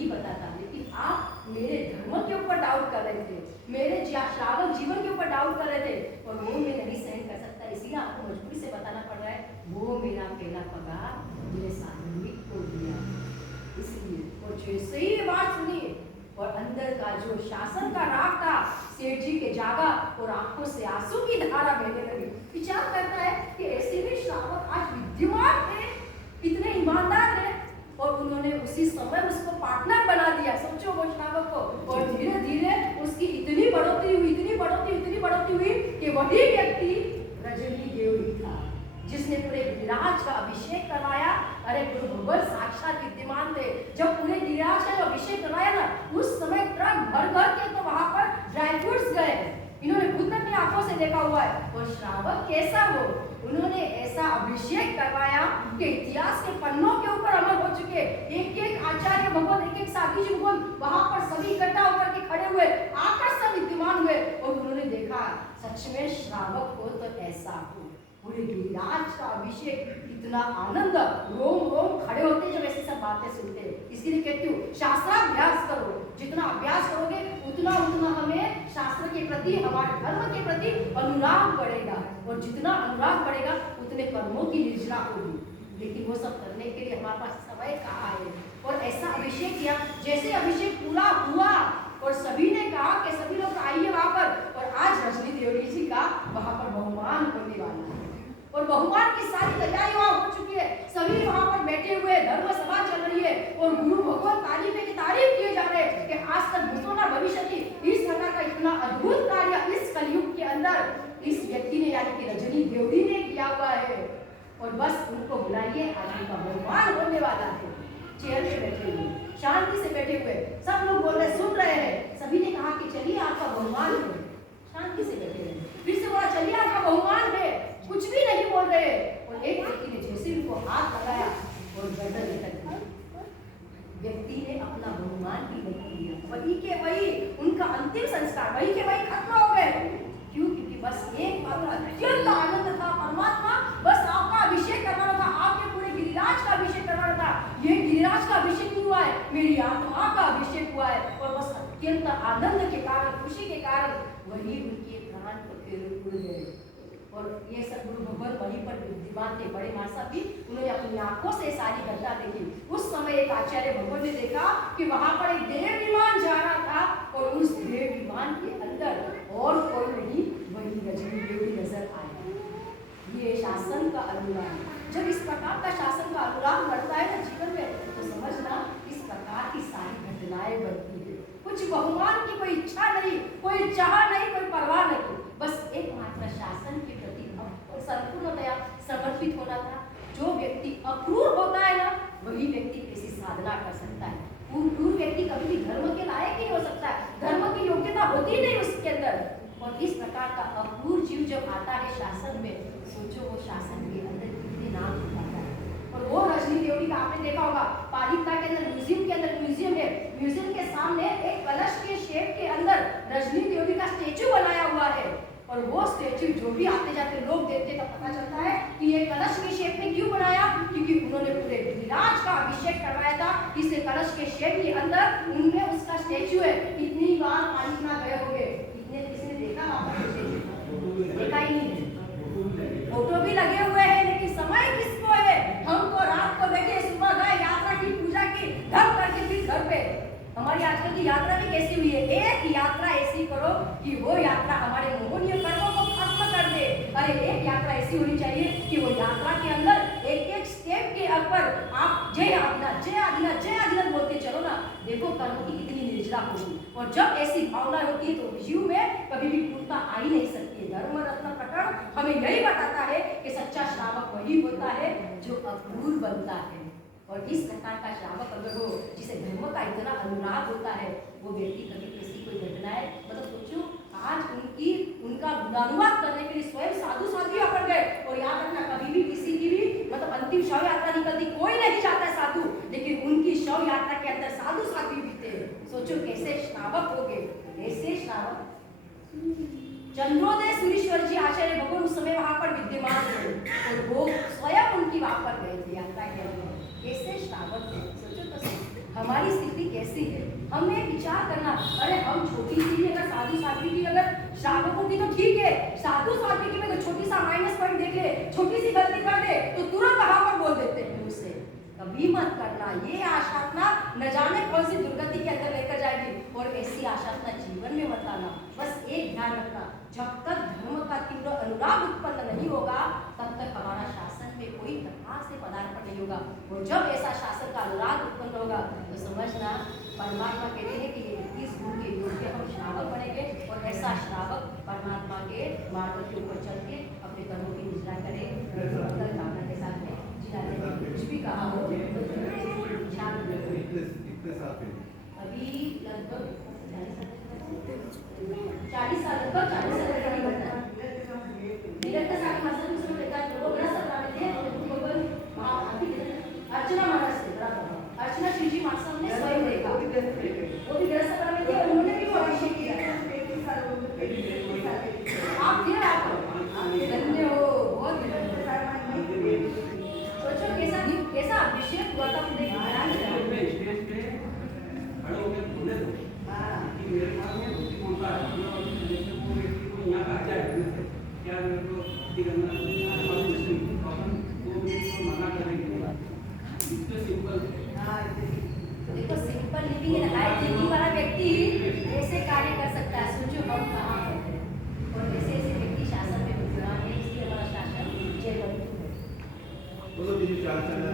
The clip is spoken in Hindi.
वही बताता, लेकिन आप मेरे धर्म के ऊपर डाउट कर रहे थे, मेरे श्रावक जीवन के ऊपर डाउट कर रहे थे, और वो मैं नहीं सहन कर सकता, इसलिए आपको मजबूरी से बताना पड़ रहा है। वो मेरा पहला पगार मेरे साधन को दिया, इसलिए। और जैसे ही ये बात सुनी और अंदर का जो शासन का राग था सेठ जी के जागा और आंखों से आंसू की धारा बहने लगी। विचार करता है कि ऐसे भी श्रावक आज विद्यमान थे, इतने ईमानदार हैं, और उन्होंने उसी समय उसको पार्टनर बना दिया। सोचो वो श्रावक को, और धीरे धीरे उसकी इतनी बढ़ोतरी हुई, इतनी बढ़ोतरी हुई कि वही व्यक्ति रजनी देवी था जिसने पूरे गिरिराज का अभिषेक करवाया। अरे गुरु भगवान साक्षात विद्यमान थे, जब पूरे गिरिराज का अभिषेक करवाया ना, उस समय ट्रक भर के तो वहां पर ड्राई फ्रूट्स गए, इन्होंने खुद अपनी आंखों से देखा हुआ है। और श्रावक कैसा हो, उन्होंने ऐसा अभिषेक करवाया कि इतिहास के पन्नों के ऊपर अमर हो चुके। एक आचार्य भगवान, एक साथी जी भगवान वहां पर सभी इकट्ठा होकर के खड़े हुए, आकर्षण विद्यमान हुए, और उन्होंने देखा सच में श्रावक हो तो ऐसा हो। पूरे गिरिराज का अभिषेक, इतना आनंद, रोम रोम खड़े होते जब ऐसी सब बातें सुनते। इसलिए कहती हूँ शास्त्राभ्यास करो, जितना अभ्यास करोगे उतना हमें शास्त्र के प्रति, हमारे धर्म के प्रति अनुराग बढ़ेगा, और जितना अनुराग बढ़ेगा उतने कर्मों की निर्जरा होगी। लेकिन वो सब करने के लिए हमारे पास समय कहाँ है। और ऐसा अभिषेक किया, जैसे अभिषेक पूरा हुआ और सभी ने कहा कि सभी लोग आइए वहां पर, और आज रजनी देवी जी का वहां पर बहुमान होने वाला है, और बहुमान की सारी तैयारी वहां हो चुकी है। सभी वहां पर बैठे हुए, धर्म सभा चल रही है, और गुरु भगवान तारीफ की तारीफ किए जा रहे हैं कि आज तक भूतो ना भविष्य की इस प्रकार का इतना अद्भुत कार्य इस कलयुग के अंदर इस व्यक्ति ने, यानी कि रजनी देवी ने किया हुआ है। और बस उनको बुलाइए, आज उनका बहुमान होने वाला है। चेयर पे बैठे हुए, शांति से बैठे हुए, सब लोग बोल रहे, सुन रहे हैं। सभी ने कहा कि चलिए आपका बहुमान है, शांति से बैठे हुए। फिर से बोला चलिए आपका बहुमान है, कुछ भी नहीं बोल रहे। और एक व्यक्ति ने जैसे उनको हाथ लगाया और गर्दन लटक गई, व्यक्ति ने अपना बहुमान भी नहीं लिया। वही के वही उनका अंतिम संस्कार, वही के वही खत्म हो गए। क्यों? क्योंकि बस एक बात अत्यंत आनंद था, परमात्मा बस आपका अभिषेक करवाना था, आपके पूरे गिरिराज का अभिषेक करवाना था। ये गिरिराज का अभिषेक नहीं हुआ है, मेरी आत्मा का अभिषेक हुआ है। और बस अत्यंत आनंद के कारण, खुशी के कारण वही उनके प्राण उड़ गए। और ये सब गुरु भगवान वहीं पर विद्यमान थे, बड़े मां साहब भी, उन्होंने अपनी आंखों से सारी घटना देखी। उस समय एक आचार्य भगवान ने देखा कि वहां पर एक देव विमान जा रहा था, और उस देव विमान के अंदर और कोई नहीं, वही रजनी देवी नजर आई। ये शासन का अनुराग, जब इस प्रकार का शासन का अनुराग बढ़ता है ना जीवन में, तो समझना इस प्रकार की सारी घटनाएं बनती है। कुछ बहुमान की कोई इच्छा नहीं, कोई चाह नहीं, कोई परवाह नहीं, बस एकमात्र शासन के प्रति संपूर्णतया समर्पित होना था। जो व्यक्ति अक्रूर होता है ना, वही व्यक्ति ऐसी साधना कर सकता है। क्रूर व्यक्ति कभी भी धर्म के लायक ही हो सकता है, धर्म की योग्यता होती नहीं उसके अंदर। और इस प्रकार का अक्रूर जीव जब आता है शासन में, सोचो वो शासन के अंदर कितने नाम दिखाता है। और वो रजनी देवी का आपने देखा होगा, पालिका के अंदर म्यूजियम है, म्यूजियम के सामने एक कलश के शेप के अंदर रजनी देवी का स्टेचू बनाया हुआ है। और वो स्टेचू जो भी आते जाते लोग देखते तो पता चलता है कि ये कलश के शेप में क्यों बनाया, क्योंकि उन्होंने पूरे गिरिराज का अभिषेक करवाया था। इस कलश के शेप के अंदर उनमें उसका स्टेचू है। कितनी बार पालिका गए होंगे, किसने देखा वहां पर स्टेचू? देखा ही नहीं। फोटो भी लगे हुए हैं, लेकिन समय किसको है? हम तो रात को देखे, सुबह गए, यात्रा की, पूजा की, घर करके फिर घर पे। हमारी आजकल की यात्रा भी कैसी हुई है? एक यात्रा ऐसी करो कि वो यात्रा हमारे मोहनीय कर्मों को खत्म कर दे। अरे एक यात्रा ऐसी होनी चाहिए कि वो यात्रा के अंदर एक स्टेप के ऊपर आप जय आदिनाथ, जय आदिनाथ, जय आदिनाथ बोलते चलो ना, देखो कर्मों की कितनी निर्जरा होगी। और जब ऐसी भावना होती है तो जीव में कभी भी पूर्णता आ ही नहीं सकती है। धर्म रत्न प्रकरण हमें यही बताता है कि सच्चा श्रावक वही होता है जो अक्रूर बनता है। और इस प्रकार का श्रावक अगर हो, जिसे धर्म का इतना अनुराग होता है, वो व्यक्ति कभी किसी कोई घटनाएं, मतलब सोचो आज उनका गुणानुवाद करने के लिए स्वयं साधु यहाँ पर गए। और याद रखना, कभी भी किसी की भी मतलब अंतिम शव यात्रा निकलती, कोई नहीं चाहता है साधु, लेकिन उनकी शव यात्रा के अंदर साधु भी थे। सोचो कैसे श्रावक हो गए, कैसे श्रावक। चंद्रोदय सुरीश्वर जी आचार्य भगवान उस समय वहां पर विद्यमान थे, और वो स्वयं उनकी वहां पर गए थे यात्रा के अंदर। कैसे श्रावक थे, सोचो तो हमारी स्थिति कैसे कैसी है। हमें विचार करना, अरे हम छोटी सी भी अगर साधु साध्वी की, अगर श्रावकों की तो ठीक है, साधु साध्वी की में अगर छोटी सा माइनस पॉइंट देख ले, छोटी सी गलती कर दे तो तुरंत वहां पर बोल देते हैं मुझसे। कभी मत करना, ये आशा अपना न जाने कौन सी दुर्गति के अंदर लेकर जाएगी, और ऐसी आशा अपना जीवन में मत लाना। बस एक ध्यान रखना, जब तक धर्म का तीव्र अनुराग उत्पन्न नहीं होगा तब तक हमारा शासन में कोई प्रकार से पदार्पण नहीं होगा, और जब ऐसा शासन का अनुराग उत्पन्न होगा तो समझना परमात्मा कहते हैं कि ये 21 गुण के योग्य हम श्रावक बनेंगे, और ऐसा श्रावक परमात्मा के मार्ग के ऊपर चल के अपने कर्मों की निष्ठा करे, कामना के साथ में जिन्होंने कुछ भी कहा हो। अभी लगभग 40 साल अर्चना महाराज थे, अर्चना शिव जी महाराज ने स्वयं देखा, वो भी ग्रस्त सभा में थे, उन्होंने भी वो अभिषेक किया। आप थे, आप धन्य हो, बहुत सोचो कैसा अभिषेक हुआ था उनके महाराज का। देखो simple living in high thinking वाला व्यक्ति ऐसे कार्य कर सकता है, सोचो हम कहाँ करते हैं, और ऐसे ऐसे व्यक्ति शासन में विद्यमान है, इसलिए हमारा शासन जय बंधु है।